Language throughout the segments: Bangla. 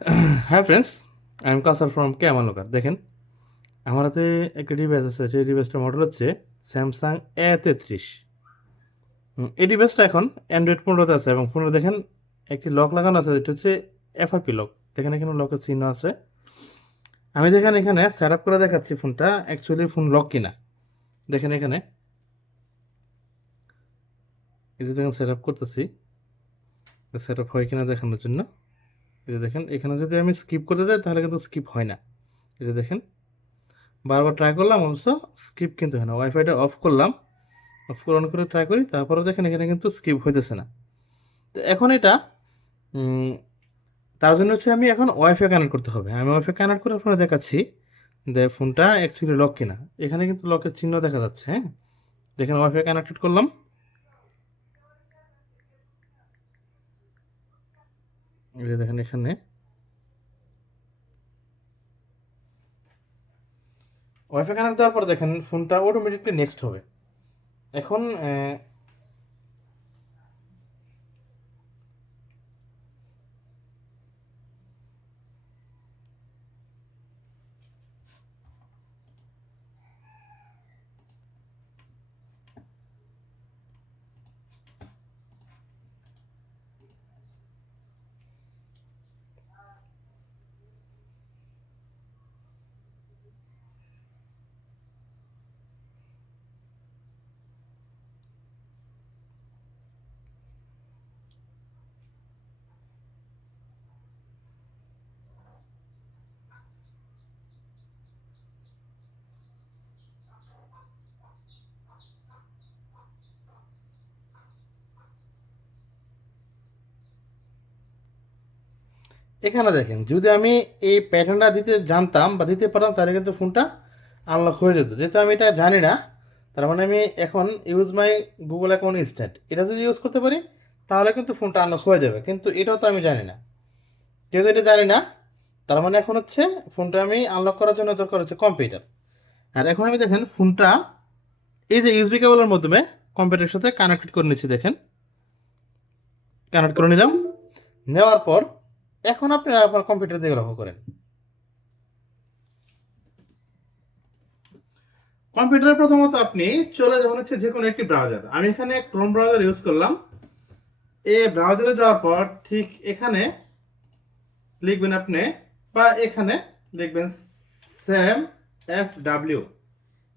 হ্যাঁ ফ্রেন্ডস, আই এম কাসার ফ্রম কে আমালকার। দেখেন, আমার হাতে একটা ডিভাইস আছে। সেই ডিভাইসটার মডেল হচ্ছে স্যামসাং A33। এই ডিভাইসটা এখন অ্যান্ড্রয়েড 15-তে আছে এবং ফোনে দেখেন একটি লক লাগানো আছে, যেটা হচ্ছে এফআরপি লক। দেখেন এখানে লকের চিহ্ন আছে। আমি দেখেন এখানে সেট আপ করে দেখাচ্ছি ফোনটা অ্যাকচুয়ালি ফোন লক কিনা। দেখেন এখানে এই যে দেখেন সেট আপ করতেছি, সেট আপ হয় কিনা দেখানোর জন্য। এই যে দেখেন এখানে যদি আমি স্কিপ করতে যাই তাহলে কিন্তু স্কিপ হয় না। এই যে দেখেন বারবার ট্রাই করলাম, অবশ্য স্কিপ কিন্তু হয় না। ওয়াইফাইটা অফ করলাম, অফ করে অন করে ট্রাই করি, তারপরে দেখেন এখানে কিন্তু স্কিপ হইতেছে না। তো এখন এটা উম, তার জন্য হচ্ছে আমি এখন ওয়াইফাই কানেক্ট করতে হবে। আমি ওয়াইফাই কানেক্ট করে আপনারা দেখাচ্ছি যে ফোনটা অ্যাকচুয়ালি লক কিনা। এখানে কিন্তু লকের চিহ্ন দেখা যাচ্ছে। হ্যাঁ, দেখেন ওয়াইফাই কানেক্টেড করলাম। এই যে দেখেন এখানে ওয়াইফাই কানেক্ট দেওয়ার পর দেখেন ফোনটা অটোমেটিকলি নেক্সট হবে। এখন এখানে দেখেন, যদি আমি এই প্যাটার্নটা দিতে জানতাম বা দিতে পারতাম তাহলে কিন্তু ফোনটা আনলক হয়ে যেত। যেহেতু আমি এটা জানি না, তার মানে আমি এখন use my Google account instant এটা যদি ইউজ করতে পারি তাহলে কিন্তু ফোনটা আনলক হয়ে যাবে, কিন্তু এটাও তো আমি জানি না। যেহেতু এটা জানি না, তার মানে এখন হচ্ছে ফোনটা আমি আনলক করার জন্য দরকার হচ্ছে কম্পিউটার। আর এখন আমি দেখেন ফোনটা এই যে ইউএসবি কেবলের মাধ্যমে কম্পিউটারের সাথে কানেক্টেড করে নিচ্ছি। দেখেন কানেক্ট করে নিলাম। নেওয়ার পর এখন আপনি আপনার কম্পিউটার দিয়ে লক্ষ্য করেন। কম্পিউটারে প্রথমত আপনি চলে যাবেন হচ্ছে যে কোনো একটি ব্রাউজার। আমি এখানে ক্রোম ব্রাউজার ইউজ করলাম। এই ব্রাউজারে যাওয়ার পর ঠিক এখানে লিখবেন আপনি, বা এখানে লিখবেন স্যাম FW।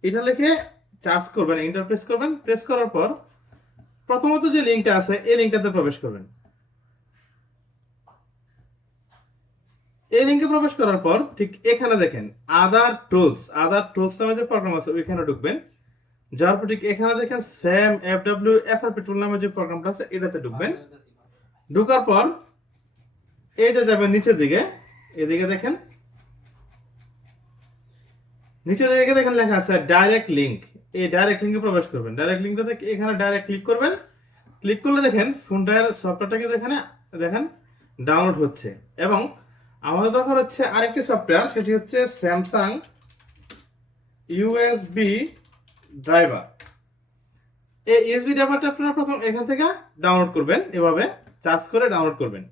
এটা লিখে চার্জ করবেন, এন্টার প্রেস করবেন। প্রেস করার পর প্রথমত যে লিঙ্কটা আছে এই লিঙ্কটাতে প্রবেশ করবেন। এই লিঙ্কে প্রবেশ করার পর ঠিক এখানে দেখেন আদার টুলস নামে যে প্রোগ্রাম আছে ওইখানে ঢুকবেন। যার পর ঠিক এখানে দেখেন স্যাম FW টুল নামে যে প্রোগ্রামটা আছে এটাতে ঢুকবেন। ঢোকার পর এই যে যাবেন নিচের দিকে, এদিকে দেখেন নিচের দিকে দেখেন লেখা আছে ডাইরেক্ট লিংক। এই ডাইরেক্ট লিংকে প্রবেশ করবেন। ডাইরেক্ট লিংকটাতে এখানে ডাইরেক্ট ক্লিক করবেন। ক্লিক করলে দেখেন ফোনটার সফটওয়্যারটা কিন্তু এখানে দেখেন ডাউনলোড হচ্ছে। এবং আমাদের দরকার হচ্ছে আরেকটি সফটওয়্যার, সেটি হচ্ছে স্যামসাং ইউএসবি ড্রাইভার। এই ইউএসবি ড্রাইভারটা আপনারা প্রথম এখান থেকে ডাউনলোড করবেন, এভাবে চার্জ করে ডাউনলোড করবেন।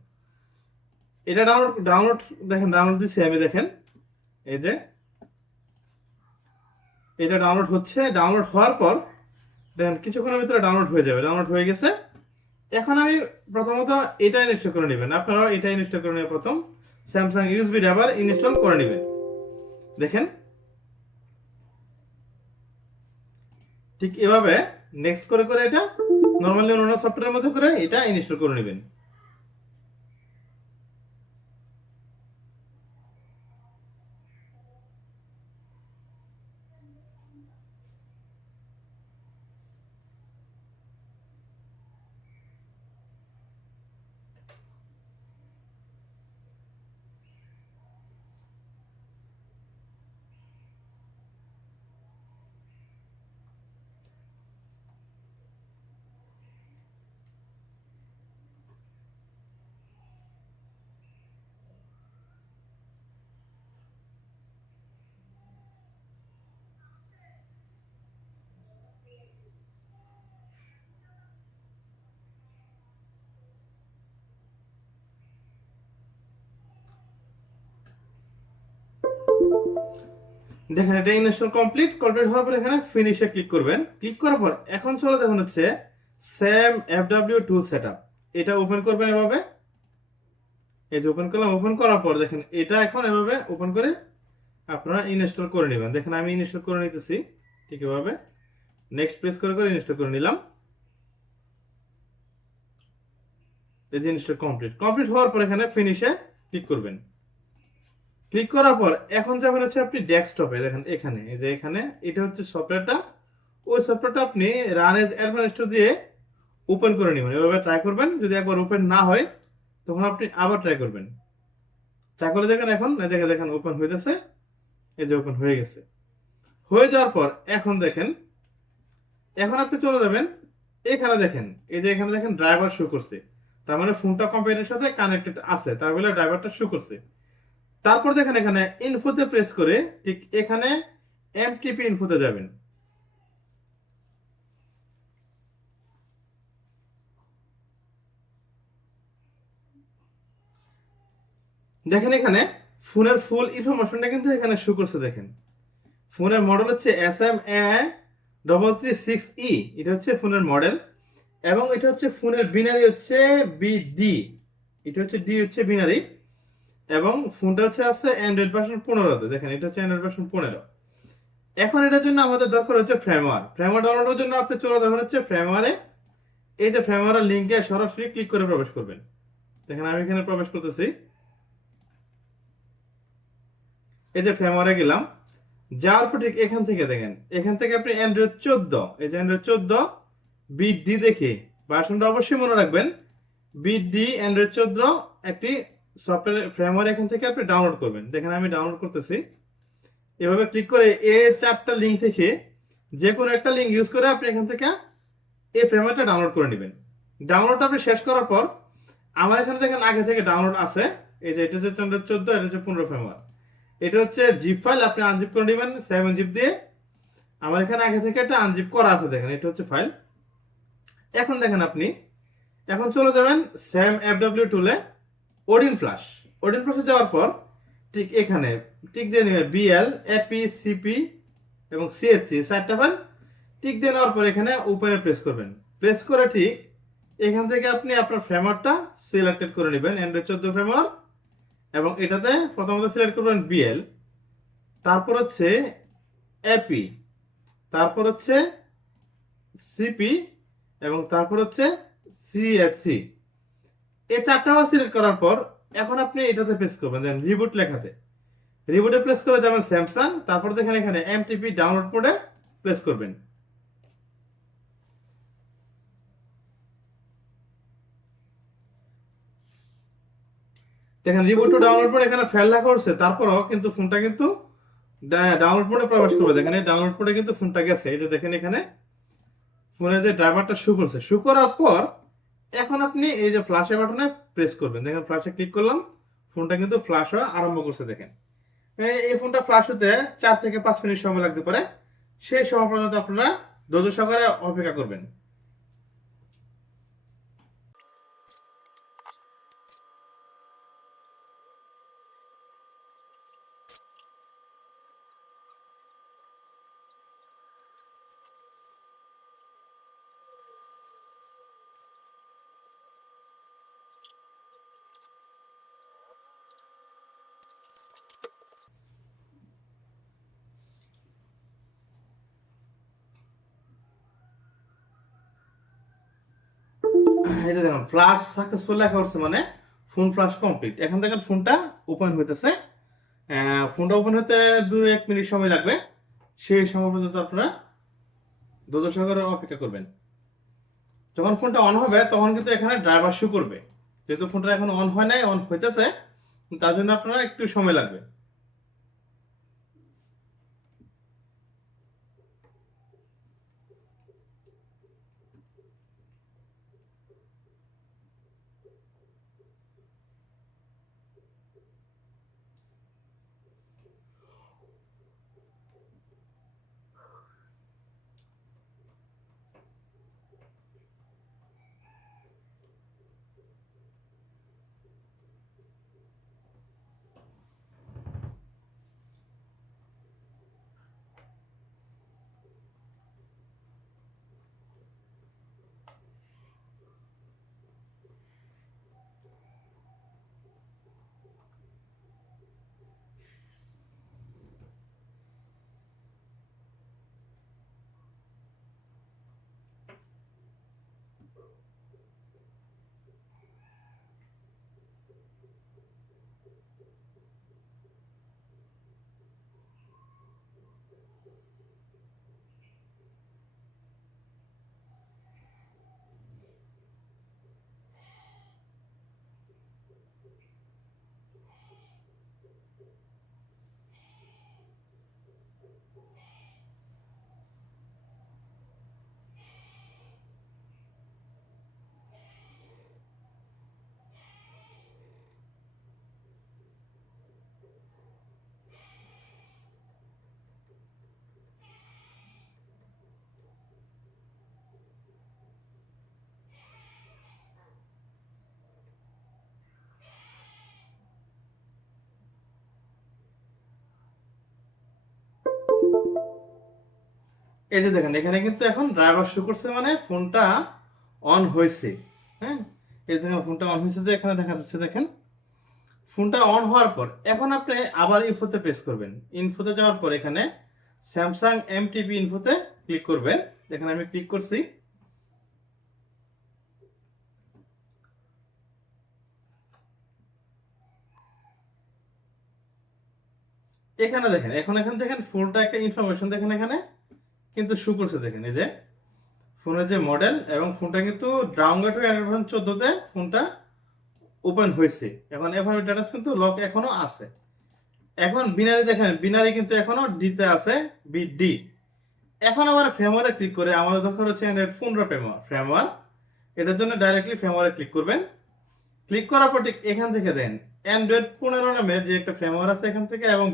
এটা ডাউনলোড দেখেন ডাউনলোড দিচ্ছি আমি। দেখেন এই যে এটা ডাউনলোড হচ্ছে। ডাউনলোড হওয়ার পর দেখেন কিছুক্ষণের ভিতরে ডাউনলোড হয়ে যাবে। ডাউনলোড হয়ে গেছে। এখন আমি প্রথমত এটা ইনস্টল করে নেবেন। আপনারাও এটা ইনস্টল করে নেবেন। প্রথম স্যামসাং ইউএসবি ড্রাইভার ইনস্টল করে নেবেন। দেখেন ঠিক এভাবে নেক্সট করে করে এটা নর্মালি অন্য সফটওয়্যারের মধ্যে করে এটা ইনস্টল করে নেবেন। দেখেন এটা ইনস্টল কমপ্লিট হওয়ার পর এখানে ফিনিশে ক্লিক করবেন। ক্লিক করার পর এখন চলে দেখুন হচ্ছে সেম FW টুল সেটআপ, এটা ওপেন করবেন এভাবে। এই যে ওপেন করলাম, ওপেন করার পর দেখেন এটা এখন এভাবে ওপেন করে আপনারা ইনস্টল করে নেবেন। দেখেন আমি ইনস্টল করে নিতেছি ঠিক এভাবে, নেক্সট প্রেস করে করে ইনস্টল করে নিলাম। এই যে ইনস্টল কমপ্লিট হওয়ার পর এখানে ফিনিশে ক্লিক করবেন। ক্লিক করার পর এখন যাবেন হচ্ছে আপনি ডেস্কটপে। দেখেন এখানে, এই যে এখানে এটা হচ্ছে সফটওয়্যারটা, ওই সফটওয়্যারটা আপনি রান এজ অ্যাডমিনিস্ট্রেটর দিয়ে ওপেন করে নেবেন। এভাবে ট্রাই করবেন, যদি একবার ওপেন না হয় তখন আপনি আবার ট্রাই করবেন। ট্রাই করে দেখেন, এখন দেখেন ওপেন হইতেছে। এই যে ওপেন হয়ে গেছে। হয়ে যাওয়ার পর এখন দেখেন, এখন আপনি চলে যাবেন এখানে। দেখেন এই যে এখানে দেখেন ড্রাইভার শো করছে, তার মানে ফোনটা কম্পিউটারের সাথে কানেক্টেড আছে, তার বলে ড্রাইভারটা শো করছে। তারপর দেখেন এখানে ইনফোতে প্রেস করে ঠিক এখানে এমটিপি ইনফোতে যাবেন। দেখেন এখানে ফোনের ফুল ইনফরমেশনটা কিন্তু এখানে শো করছে। দেখেন ফোনের মডেল হচ্ছে SM3336E, এটা হচ্ছে ফোনের মডেল। এবং এটা হচ্ছে ফোনের বিনারি হচ্ছে BD, এটা হচ্ছে ডি হচ্ছে বিনারি। এবং ফোনটা হচ্ছে আছে অ্যান্ড্রয়েড ভার্সন 15-তে। দেখেন এটা হচ্ছে অ্যান্ড্রয়েড ভার্সন 15। এখন এটার জন্য আমাদের দরকার হচ্ছে ফ্রেমওয়্যার ডাউনলোডের জন্য আপনি চলে যাবেন হচ্ছে ফ্রেমওয়্যারে। এই যে ফ্রেমওয়্যারের লিঙ্কে সরাসরি ক্লিক করে প্রবেশ করবেন। দেখেন আমি এখানে প্রবেশ করতেছি। এই যে ফ্রেমওয়্যারে গেলাম, যাওয়ার পর ঠিক এখান থেকে দেখেন, এখান থেকে আপনি অ্যান্ড্রয়েড 14, এই যে অ্যান্ড্রয়েড 14 BD দেখে ভার্সনটা অবশ্যই মনে রাখবেন। BD অ্যান্ড্রয়েড 14 একটি সফটওয়্যার ফ্রেমওয়্যার এখান থেকে আপনি ডাউনলোড করবেন। দেখেন আমি ডাউনলোড করতেছি। এভাবে ক্লিক করে এই 4টা লিঙ্ক থেকে যে কোনো একটা লিঙ্ক ইউজ করে আপনি এখান থেকে এই ফ্রেমওয়্যারটা ডাউনলোড করে নেবেন। ডাউনলোড আপনি শেষ করার পর আমার এখানে দেখেন আগে থেকে ডাউনলোড আছে। এই যে এটা হচ্ছে 14, এটা হচ্ছে 15 ফ্রেমওয়্যার। এটা হচ্ছে জিপ ফাইল, আপনি আনজিপ করে নেবেন 7 জিপ দিয়ে। আমার এখানে আগে থেকে একটা আনজিপ করা আছে। দেখেন এটা হচ্ছে ফাইল। এখন দেখেন আপনি এখন চলে যাবেন স্যাম FW টুলে, ওডিন ফ্লাশে যাওয়ার পর ঠিক এখানে টিক দিয়ে নেবেন BL AP CP এবং CHC 4টা ফাইল। টিক দিয়ে নেওয়ার পর এখানে ওপেনে প্রেস করবেন। প্রেস করে ঠিক এখান থেকে আপনি আপনার ফ্রেমওয়্যারটা সিলেক্টেড করে নেবেন, অ্যান্ড্রয়েড 14 ফ্রেমওয়্যার। এবং এটাতে প্রথমত সিলেক্ট করবেন BL, তারপর হচ্ছে AP, তারপর হচ্ছে CP এবং তারপর হচ্ছে CHC। এই 4টা সিলেক্ট করার পর এখন আপনি এটাতে প্রেস করবেন, দেন রিবুট লেখাতে। রিবুটে প্রেস করে যাবেন স্যামসাং, তারপর দেখেন এখানে MTP ডাউনলোড মোডে প্রেস করবেন। দেখেন রিবুট টু ডাউনলোড মোড এখানে ফেল লেখা করছে, তারপরও কিন্তু ফোনটা কিন্তু ডাউনলোড মোডে প্রবেশ করবে। দেখেন এই ডাউনলোড মোডে কিন্তু ফোনটা গেছে। এই যে দেখেন এখানে ফোনে যে ড্রাইভারটা শো করছে। শো করার পর এখন আপনি এই যে ফ্ল্যাশের বাটনে প্রেস করবেন। দেখেন ফ্ল্যাশে ক্লিক করলাম, ফোনটা কিন্তু ফ্ল্যাশ হওয়া আরম্ভ করছে। দেখেন এই ফোনটা ফ্ল্যাশ হতে 4 থেকে 5 মিনিট সময় লাগতে পারে। সেই সময় পর্যন্ত আপনারা ধৈর্য সহকারে অপেক্ষা করবেন। এটা দেখুন ফ্ল্যাশ সাকসেসফুল লেখা হচ্ছে, মানে ফোন ফ্ল্যাশ কমপ্লিট। এখন দেখেন ফোনটা ওপেন হইতেছে। ফোনটা ওপেন হতে 2-1 মিনিট সময় লাগবে। সেই সময় পর্যন্ত আপনারা ধৈর্য সহকারে অপেক্ষা করবেন। যখন ফোনটা অন হবে তখন কিন্তু এখানে ড্রাইভার শো করবে। যেহেতু ফোনটা এখন অন হয় নাই, অন হইতেছে, তার জন্য আপনারা একটু সময় লাগবে। এই যে দেখেন এখানে কিন্তু এখন ড্রাইভার শো করছে, মানে ফোনটা অন হয়েছে। হ্যাঁ, এই দেখেন ফোনটা অন হয়েছে, যে এখানে দেখা যাচ্ছে দেখেন ফোনটা অন হওয়ার পর এখন আপনি আবার ইনফোতে প্রেস করবেন। ইনফোতে যাওয়ার পর এখানে স্যামসাং এমটিপি ইনফোতে ক্লিক করবেন। এখানে আমি ক্লিক করছি। এখানে দেখেন এখানে দেখেন ফোনটা একটা ইনফরমেশন দেখেন এখানে কিন্তু শো করছে। দেখেন এই যে ফোনের যে মডেল এবং ফোনটা কিন্তু ডাউনলোড হয়ে অ্যান্ড্রয়েড ভার্সন 14-তে ফোনটা ওপেন হয়েছে। এখন এভাবে ডাটা কিন্তু লক এখনো আছে। এখন বিনারি দেখেন, বিনারি কিন্তু এখনো ডিতে আছে, ডি। এখন আবার ফ্রেমওয়ারে ক্লিক করে আমাদের দরকার হচ্ছে অ্যান্ড্রয়েড 15 ফ্রেমওয়ার। এটার জন্য ডাইরেক্টলি ফ্রেমওয়ারে ক্লিক করবেন। ক্লিক করার পর ঠিক এখান থেকে দেন অ্যান্ড্রয়েড 15 নামে যে একটা ফ্রেমওয়ার আছে এখান থেকে, এবং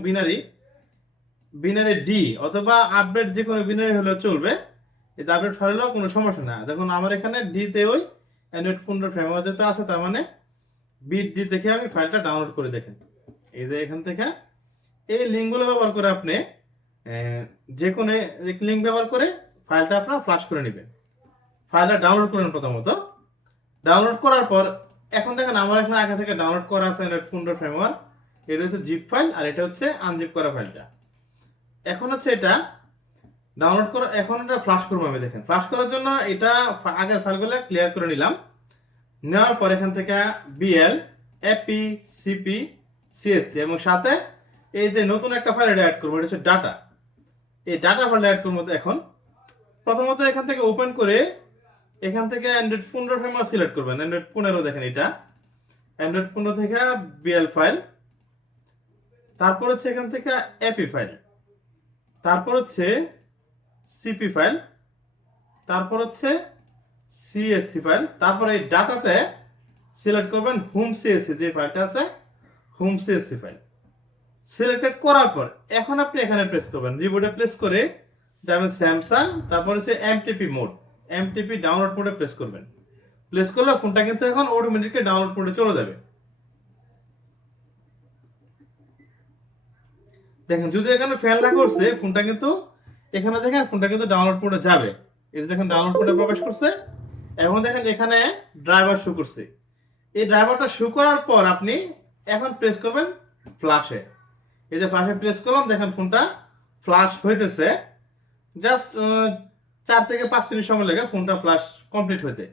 বিনারি ডি অথবা আপডেট যে কোনো বিনারি হলেও চলবে। এই আপডেট ফাইল হলেও কোনো সমস্যা না। দেখুন আমার এখানে ডিতে ওই অ্যান্ড্রয়েড 15 ফ্রেমওয়ার যেটা আছে, তার মানে বিট ডি থেকে আমি ফাইলটা ডাউনলোড করে দেখেন। এই যে এখান থেকে এই লিঙ্কগুলো ব্যবহার করে আপনি যে কোনো লিঙ্ক ব্যবহার করে ফাইলটা আপনার ফ্লাশ করে নেবেন। ফাইলটা ডাউনলোড করবেন প্রথমত। ডাউনলোড করার পর এখন দেখেন আমার এখানে আগে থেকে ডাউনলোড করা আছে অ্যান্ড্রয়েড 15 ফ্রেমওয়ার্ক। এটা হচ্ছে জিপ ফাইল আর এটা হচ্ছে আনজিপ করা ফাইলটা। এখন হচ্ছে এটা ডাউনলোড করা, এখন এটা ফ্লাশ করবো আমি। দেখেন ফ্লাশ করার জন্য এটা আগের ফাইলগুলো ক্লিয়ার করে নিলাম। নেওয়ার পর এখান থেকে বিএল এপি সিপি সিএসসি এবং সাথে এই যে নতুন একটা ফাইল এটা অ্যাড করবো, এটা হচ্ছে ডাটা। এই ডাটা ফাইলটা অ্যাড করবো। এখন প্রথমত এখান থেকে ওপেন করে এখান থেকে অ্যান্ড্রয়েড 15 ফ্রেমওয়ার্ক সিলেক্ট করবেন। অ্যান্ড্রয়েড 15 দেখেন এটা অ্যান্ড্রয়েড 15 থেকে বিএল ফাইল, তারপর হচ্ছে এখান থেকে এপি ফাইল, তারপর হচ্ছে সিপি ফাইল, তারপর হচ্ছে সিএসসি ফাইল, তারপর এই ডাটাতে সিলেক্ট করবেন হোম সিএসসি যে ফাইলটা আছে, হোম সিএসসি ফাইল সিলেক্টেড করার পর এখন আপনি এখানে প্রেস করবেন। রিবোর্ডে প্রেস করে যাবেন স্যামসাং, তারপর হচ্ছে এমটিপি মোড, এমটিপি ডাউনলোড মোডে প্রেস করবেন। প্রেস করলে ফোনটা কিন্তু এখন অটোমেটিকলি ডাউনলোড মোডে চলে যাবে। দেখেন যদি এখানে ফ্যান লাগা করছে ফোনটা কিন্তু এখানে দেখেন ফোনটা কিন্তু ডাউনলোড মোডে যাবে। এই যে দেখেন ডাউনলোড মোডে প্রবেশ করছে। এখন দেখেন এখানে ড্রাইভার শো করছে। এই ড্রাইভারটা শো করার পর আপনি এখন প্রেস করবেন ফ্ল্যাশে। এই যে ফ্ল্যাশে প্রেস করলাম, দেখেন ফোনটা ফ্ল্যাশ হইতেছে। জাস্ট 4 থেকে 5 মিনিট সময় লাগে ফোনটা ফ্ল্যাশ কমপ্লিট হইতে।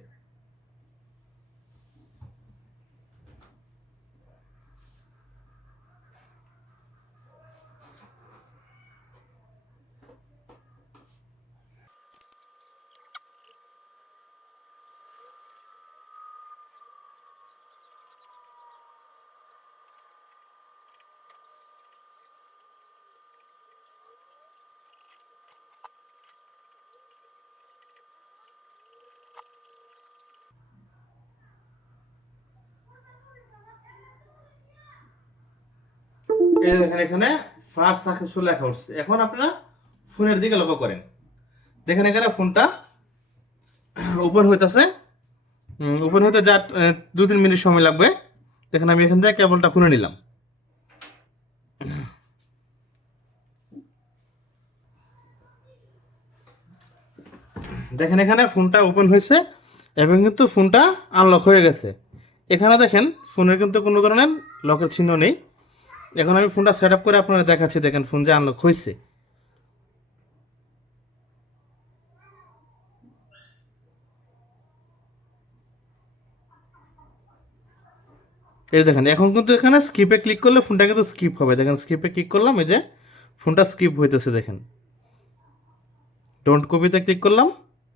এই দেখেন এখানে ফার্স্ট সাকসেসফুল লেখা উঠছে। এখন আপনারা ফোনের দিকে লক্ষ্য করেন, দেখেন এখানে ফোনটা ওপেন হইতেছে। ওপেন হইতে যা 2-3 মিনিট সময় লাগবে। দেখেন আমি এখান থেকে কেবলটা খুলে নিলাম। দেখেন এখানে ফোনটা ওপেন হয়েছে এবং কিন্তু ফোনটা আনলক হয়ে গেছে। এখানে দেখেন ফোনের কিন্তু কোনো ধরনের লকের চিহ্ন নেই। এখন আমি ফোনটা সেট আপ করে আপনারা দেখাচ্ছি। দেখেন ফোন যে আনলক হয়েছে। এই দেখেন এখন কিন্তু এখানে স্কিপে ক্লিক করলে ফোনটা কিন্তু স্কিপ হবে। দেখেন স্কিপে ক্লিক করলাম, এই যে ফোনটা স্কিপ হইতেছে। দেখেন ডোন্ট কপিতে ক্লিক করলাম,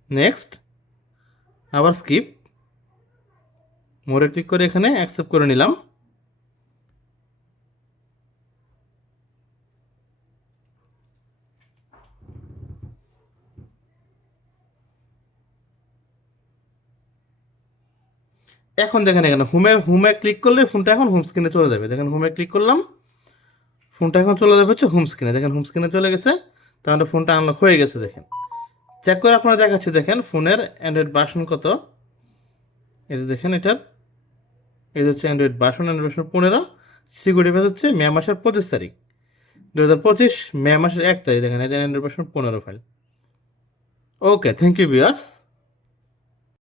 নেক্সট, আবার স্কিপ, মোরে ক্লিক করে এখানে অ্যাকসেপ্ট করে নিলাম। এখন দেখেন এখানে হোমে ক্লিক করলে ফোনটা এখন হোম স্ক্রিনে চলে যাবে। দেখেন হোমে ক্লিক করলাম, ফোনটা এখন চলে যাবে হচ্ছে হোম স্ক্রিনে। দেখেন হোম স্ক্রিনে চলে গেছে, তাহলে ফোনটা আনলক হয়ে গেছে। দেখেন চেক করে আপনারা দেখাচ্ছি। দেখেন ফোনের অ্যান্ড্রয়েড ভার্সন কত, এই যে দেখেন এটার, এই হচ্ছে অ্যান্ড্রয়েড ভার্সন 15। সিকিউরিটি পেজ হচ্ছে মে মাসের 25 তারিখ 2025, মে মাসের 1 তারিখ। দেখেন এই যে Android version 15 file. Okay, thank you viewers.